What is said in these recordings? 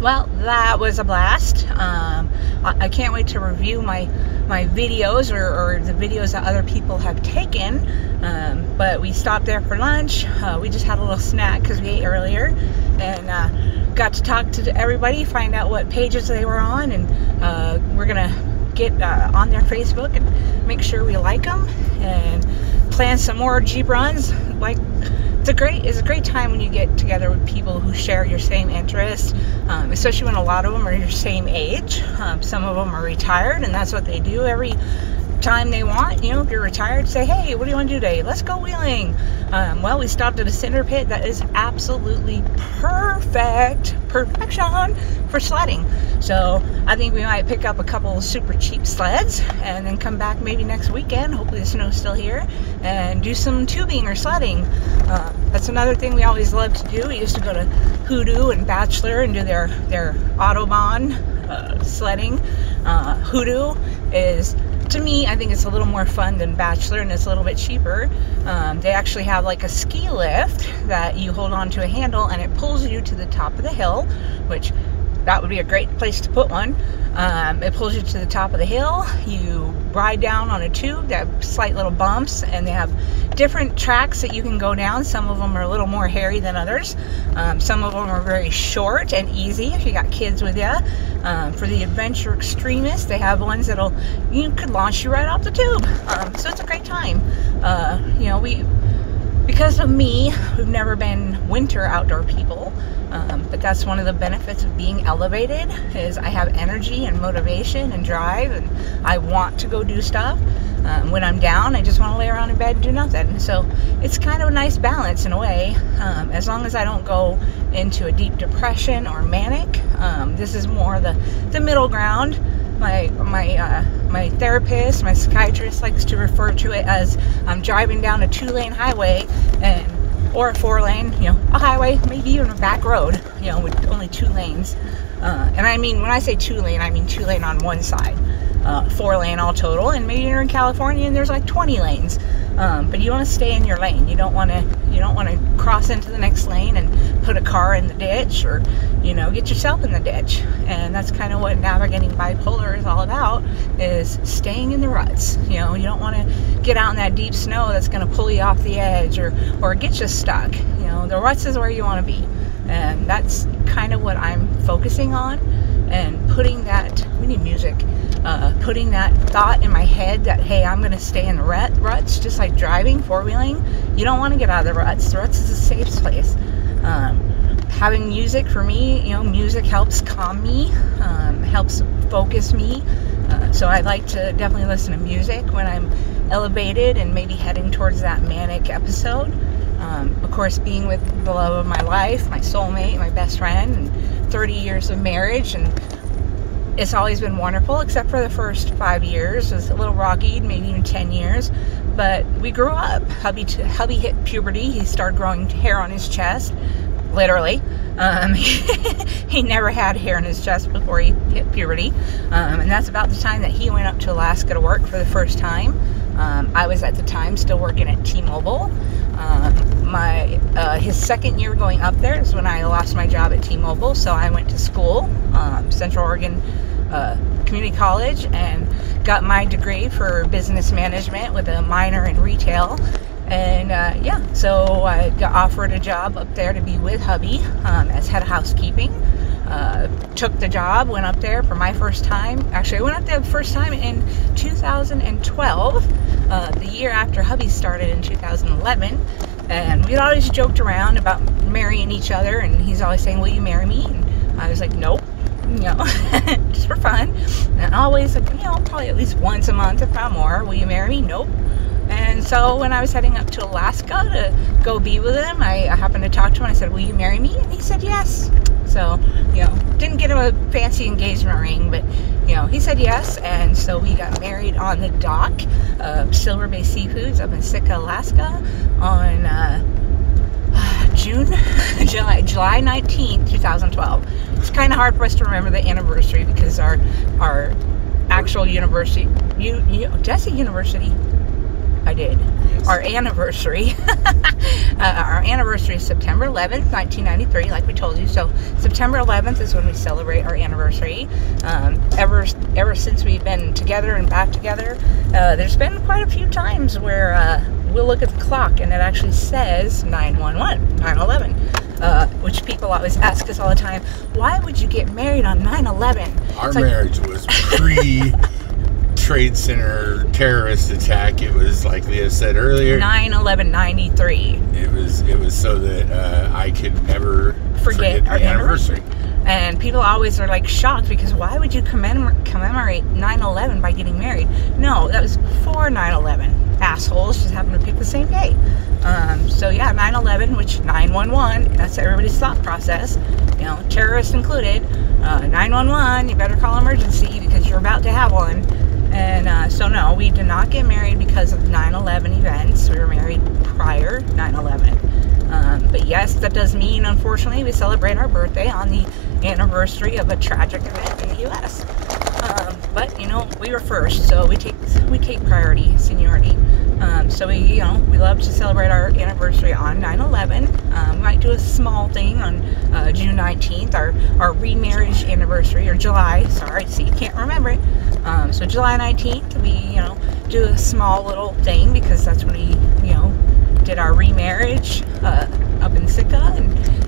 Well, that was a blast. I can't wait to review my videos or the videos that other people have taken. But we stopped there for lunch. We just had a little snack because we ate earlier, and got to talk to everybody, find out what pages they were on, and we're gonna get on their Facebook and make sure we like them and plan some more Jeep runs. Like, it's a great time when you get together with people who share your same interests, especially when a lot of them are your same age. Some of them are retired, and that's what they do every time they want. You know, if you're retired, say, hey, what do you want to do today? Let's go wheeling. Well, we stopped at a cinder pit that is absolutely perfection for sledding. So I think we might pick up a couple super cheap sleds and then come back maybe next weekend, hopefully the snow's still here, and do some tubing or sledding. That's another thing we always loved to do. We used to go to Hoodoo and Bachelor and do their Autobahn sledding. Hoodoo is, to me, I think it's a little more fun than Bachelor, and it's a little bit cheaper. They actually have like a ski lift that you hold on to a handle and it pulls you to the top of the hill, which that would be a great place to put one. It pulls you to the top of the hill. You ride down on a tube that have slight little bumps, and they have different tracks that you can go down. Some of them are a little more hairy than others. Some of them are very short and easy if you got kids with you. For the adventure extremists, they have ones you could launch you right off the tube. So it's a great time. You know, because of me, we've never been winter outdoor people. But that's one of the benefits of being elevated, is I have energy and motivation and drive, and I want to go do stuff. When I'm down, I just want to lay around in bed and do nothing. So it's kind of a nice balance in a way, as long as I don't go into a deep depression or manic. This is more the middle ground. My therapist, my psychiatrist, likes to refer to it as I'm driving down a 2-lane highway or a 4-lane, you know, a highway, maybe even a back road, you know, with only 2 lanes. And I mean, when I say 2-lane, I mean 2-lane on one side, 4-lane all total. And maybe you're in California and there's like 20 lanes. But you want to stay in your lane. You don't want to cross into the next lane and put a car in the ditch, or, you know, get yourself in the ditch. And that's kind of what navigating bipolar is all about, is staying in the ruts. You know, you don't want to get out in that deep snow that's going to pull you off the edge or get you stuck. You know, the ruts is where you want to be. And that's kind of what I'm focusing on, and putting that, we need music, putting that thought in my head that, hey, I'm going to stay in the ruts, just like driving, 4-wheeling. You don't want to get out of the ruts. The ruts is a safe place. Having music, for me, you know, music helps calm me, helps focus me. So I like to definitely listen to music when I'm elevated and maybe heading towards that manic episode. Of course, being with the love of my life, my soulmate, my best friend, and 30 years of marriage, and it's always been wonderful, except for the first 5 years. It was a little rocky, maybe even 10 years, but we grew up. Hubby hit puberty. He started growing hair on his chest, literally. He never had hair on his chest before he hit puberty, and that's about the time that he went up to Alaska to work for the first time. I was at the time still working at T-Mobile. His second year going up there is when I lost my job at T-Mobile, so I went to school, Central Oregon Community College, and got my degree for business management with a minor in retail. And yeah, so I got offered a job up there to be with hubby as head of housekeeping. Took the job, went up there for my first time. Actually, I went up there the first time in 2012, the year after hubby started in 2011. And we'd always joked around about marrying each other, and he's always saying, will you marry me? And I was like, nope, you know, just for fun. And always, like, you know, probably at least once a month, if not more, will you marry me? Nope. And so when I was heading up to Alaska to go be with him, I happened to talk to him. I said, will you marry me? And he said yes. So, you know, didn't get him a fancy engagement ring, but, you know, he said yes. And so we got married on the dock of Silver Bay Seafoods up in Sitka, Alaska on July 19th, 2012. It's kind of hard for us to remember the anniversary because our actual university, did I say university? I did. Yes. Our anniversary. Our anniversary is September 11th, 1993, like we told you. So September 11th is when we celebrate our anniversary. Ever since we've been together and back together, there's been quite a few times where we'll look at the clock and it actually says 9/11, which people always ask us all the time, why would you get married on 9/11? Our marriage was pre-Trade Center terrorist attack. It was, like Leah said earlier, 9/11/93. It was so that I could never forget our the anniversary. And people always are like shocked because why would you commemorate 9/11 by getting married? No, that was before 9/11. Assholes just happened to pick the same day. So yeah, 9/11, which 911, that's everybody's thought process, you know, terrorists included. 911, you better call emergency because you're about to have one. And so no, we did not get married because of 9/11 events. We were married prior 9/11. But yes, that does mean, unfortunately, we celebrate our birthday on the anniversary of a tragic event in the U.S. But you know, we were first, so we take priority, seniority. So we love to celebrate our anniversary on 9/11. We might do a small thing on June 19th, our remarriage anniversary, or July. Sorry, see, you can't remember it. So July 19th, we do a small little thing because that's when we did our remarriage up in Sitka,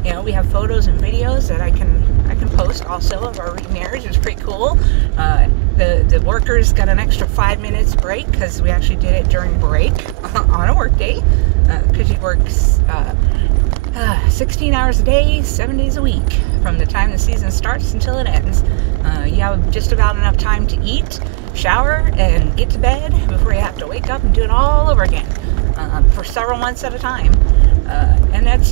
and we have photos and videos that I can post also of our remarriage. It's pretty cool. The workers got an extra 5 minutes break because we actually did it during break on a work day, because you work 16 hours a day, 7 days a week from the time the season starts until it ends. You have just about enough time to eat, shower, and get to bed before you have to wake up and do it all over again for several months at a time. And that's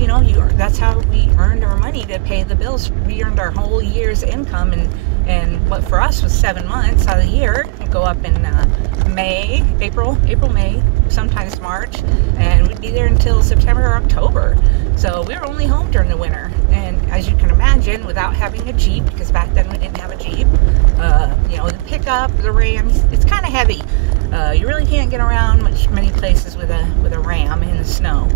that's how we earned our money to pay the bills. We earned our whole year's income, and what for us was 7 months out of the year. We'd go up in April, May, sometimes March, and we'd be there until September or October. So we were only home during the winter. And as you can imagine, without having a Jeep, because back then we didn't have a Jeep, the pickup, the Ram, it's kind of heavy. You really can't get around many places with a Ram in the snow.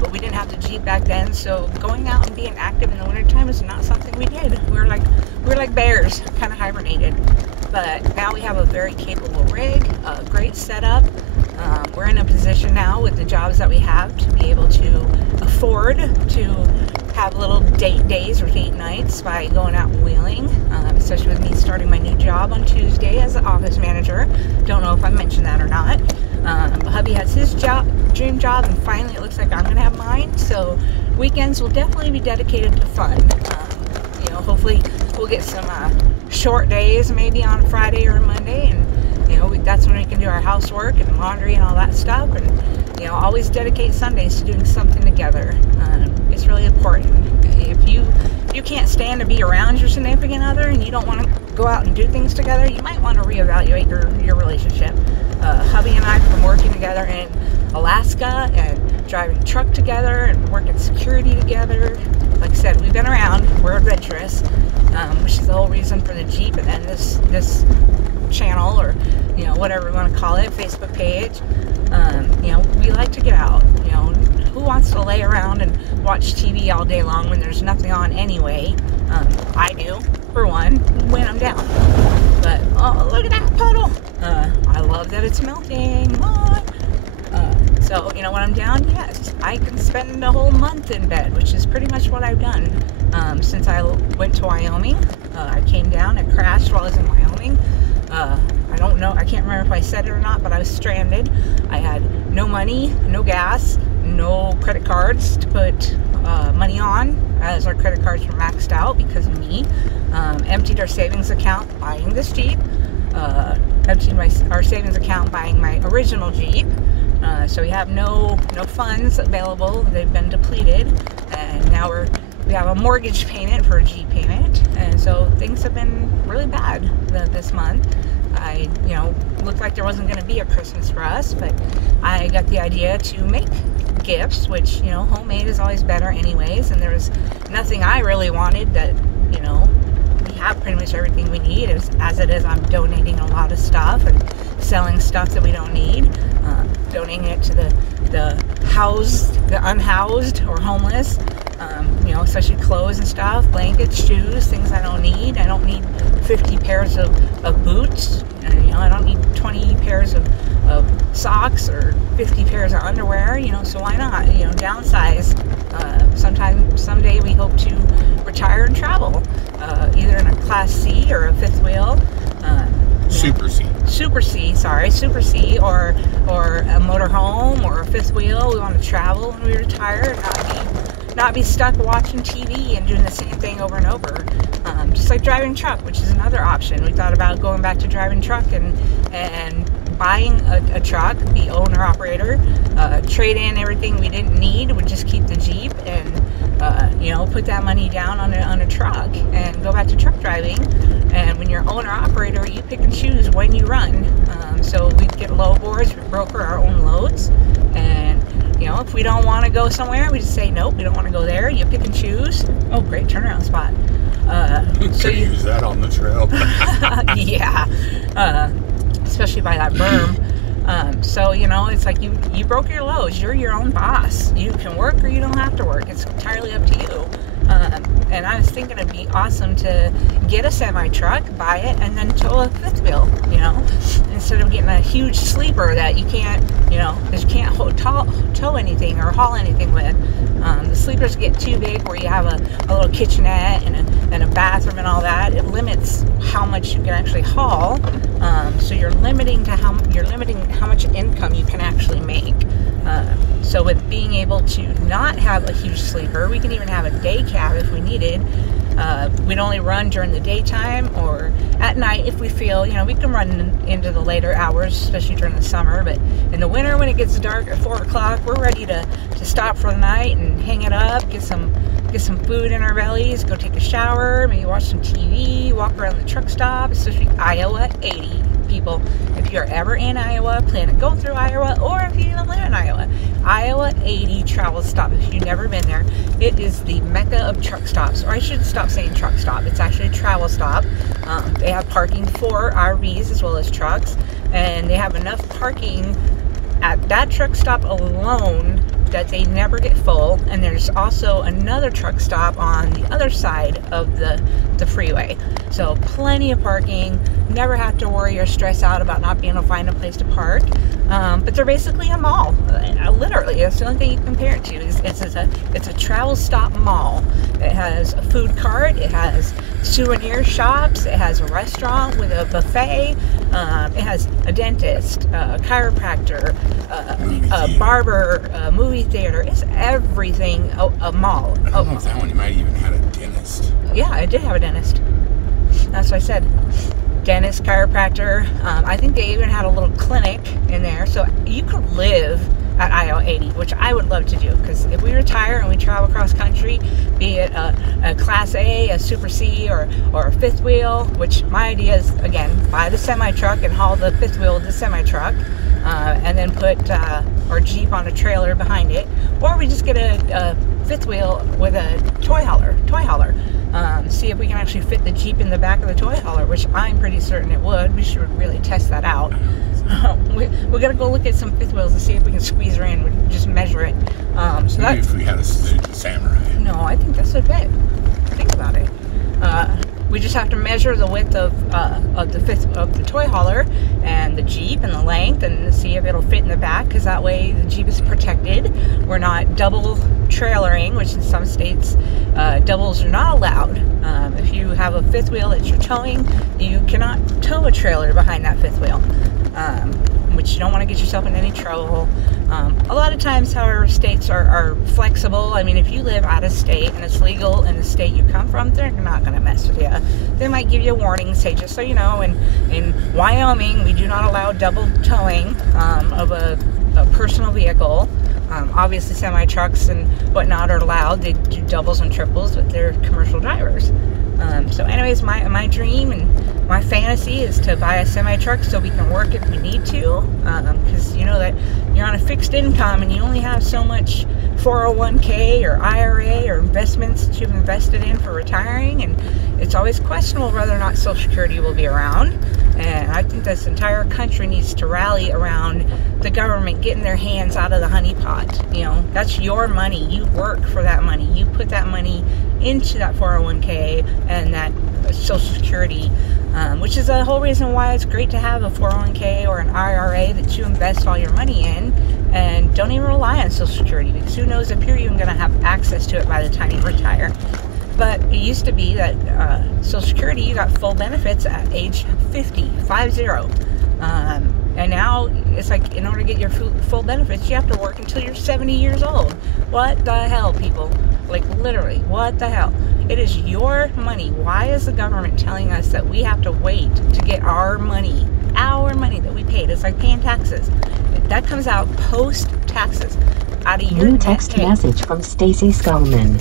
But we didn't have the Jeep back then, so going out and being active in the wintertime is not something we did. We were like bears, kind of hibernated. But now we have a very capable rig, a great setup. We're in a position now with the jobs that we have to be able to afford to have little date days or date nights by going out and wheeling, especially with me starting my new job on Tuesday as an office manager. Don't know if I mentioned that or not. Hubby has his dream job, and finally it looks like I'm going to have mine. So weekends will definitely be dedicated to fun. Hopefully we'll get some short days, maybe on a Friday or a Monday, and that's when we can do our housework and laundry and all that stuff. And always dedicate Sundays to doing something together. It's really important. If you can't stand to be around your significant other and you don't want to go out and do things together, you might want to reevaluate your relationship. Hubby and I, from working together in Alaska and driving truck together and working security together, like I said, we've been around. We're adventurous, which is the whole reason for the Jeep, and then this channel, or whatever we want to call it, Facebook page. We like to get out. Who wants to lay around and watch TV all day long when there's nothing on anyway? I do, for one, when I'm down. But oh, look at that puddle! I love that it's melting. What? So when I'm down, yes, I can spend a whole month in bed, which is pretty much what I've done since I went to Wyoming. I came down and crashed while I was in Wyoming. I don't know, I can't remember if I said it or not, but I was stranded. I had no money, no gas, no credit cards to put money on, as our credit cards were maxed out because of me. Emptied our savings account buying this Jeep. Emptied our savings account buying my original Jeep. So we have no funds available. They've been depleted, and now we have a mortgage payment for a Jeep payment, and so things have been really bad this month. I looked like there wasn't going to be a Christmas for us, but I got the idea to make gifts, which homemade is always better anyways, and there was nothing I really wanted that we have pretty much everything we need. As it is, I'm donating a lot of stuff and selling stuff that we don't need, donating it to the unhoused or homeless, you know, especially clothes and stuff, blankets, shoes, things I don't need. I don't need 50 pairs of boots, and, you know, I don't need 20 pairs of socks or 50 pairs of underwear, you know, so why not, you know, downsize. Someday we hope to retire and travel, either in a Class C or a fifth wheel. Super C, or a motorhome or a fifth wheel. We want to travel when we retire and not be stuck watching TV and doing the same thing over and over. Just like driving truck, which is another option. We thought about going back to driving truck and buying a truck, be owner operator, trade in everything we didn't need, would just keep the Jeep and you know, put that money down on a truck and go back to truck driving. And when you're owner operator, you pick and choose when you run. So we get load boards, we broker our own loads, and you know, if we don't want to go somewhere, we just say nope, we don't want to go there. You pick and choose. Oh, great turnaround spot. So you use that on the trail. Yeah, especially by that berm. So, you know, it's like you broke your loads. You're your own boss. You can work or you don't have to work. It's entirely up to you. And I was thinking it'd be awesome to get a semi-truck, buy it, and then tow a fifth wheel, you know, instead of getting a huge sleeper that you can't, you know, because you can't tow anything or haul anything with. The sleepers get too big where you have a little kitchenette and a bathroom and all that. It limits how much you can actually haul. So you're limiting how much income you can actually make. So with being able to not have a huge sleeper, we can even have a day cab if we needed. We'd only run during the daytime or at night if we feel, you know, we can run into the later hours, especially during the summer. But in the winter, when it gets dark at 4 o'clock, we're ready to stop for the night and hang it up, get some food in our bellies, go take a shower, maybe watch some TV, walk around the truck stop, especially Iowa 80. People, if you're ever in Iowa, plan to go through Iowa, or if you don't live in Iowa 80 travel stop. If you've never been there, it is the mecca of truck stops. Or I should stop saying truck stop. It's actually a travel stop. They have parking for RVs as well as trucks, and they have enough parking at that truck stop alone that they never get full. And there's also another truck stop on the other side of the freeway, so plenty of parking. Never have to worry or stress out about not being able to find a place to park. But they're basically a mall. Literally, that's the only thing you can compare it to. It's a travel stop mall. It has a food cart, it has souvenir shops, it has a restaurant with a buffet, it has a dentist, a chiropractor, a barber, a movie theater. It's everything a mall. I don't know if that one, you might even have a dentist. Yeah, I did have a dentist. That's what I said. Dentist, chiropractor. I think they even had a little clinic in there, so you could live at Iowa 80, which I would love to do, because if we retire and we travel across country, be it a Class A, a Super C, or a fifth wheel, which my idea is, again, buy the semi-truck and haul the fifth wheel with the semi-truck, and then put our Jeep on a trailer behind it, or we just get a fifth wheel with a toy hauler. See if we can actually fit the Jeep in the back of the toy hauler, which I'm pretty certain it would. We should really test that out. We gotta go look at some fifth wheels to see if we can squeeze her in. We just measure it. So maybe if we had a Suzuki Samurai. No, I think that's a bit. Think about it. We just have to measure the width of the toy hauler and the Jeep and the length, and see if it'll fit in the back, because that way the Jeep is protected. We're not double trailering, which in some states doubles are not allowed. If you have a fifth wheel that you're towing, you cannot tow a trailer behind that fifth wheel, which you don't want to get yourself in any trouble. A lot of times, however, states are flexible. I mean, if you live out of state and it's legal in the state you come from, they're not going to mess with you. They might give you a warning, say, just so you know, in Wyoming, we do not allow double towing of a personal vehicle. Obviously, semi-trucks and whatnot are allowed. They do doubles and triples, but they're commercial drivers. So anyways, my dream and my fantasy is to buy a semi-truck so we can work if we need to, because you know that you're on a fixed income and you only have so much 401k or IRA or investments that you've invested in for retiring, and it's always questionable whether or not Social Security will be around. And I think this entire country needs to rally around the government getting their hands out of the honeypot. You know, that's your money. You work for that money. You put that money into that 401k and that Social Security, which is the whole reason why it's great to have a 401k or an IRA that you invest all your money in, and don't even rely on Social Security, because who knows if you're even going to have access to it by the time you retire. But it used to be that Social Security, you got full benefits at age 50. And now it's like, in order to get your full benefits, you have to work until you're 70 years old. What the hell, people? Like, literally, what the hell? It is your money. Why is the government telling us that we have to wait to get our money that we paid? It's like paying taxes. That comes out post-taxes, out of your New text message from Stacy Scullman.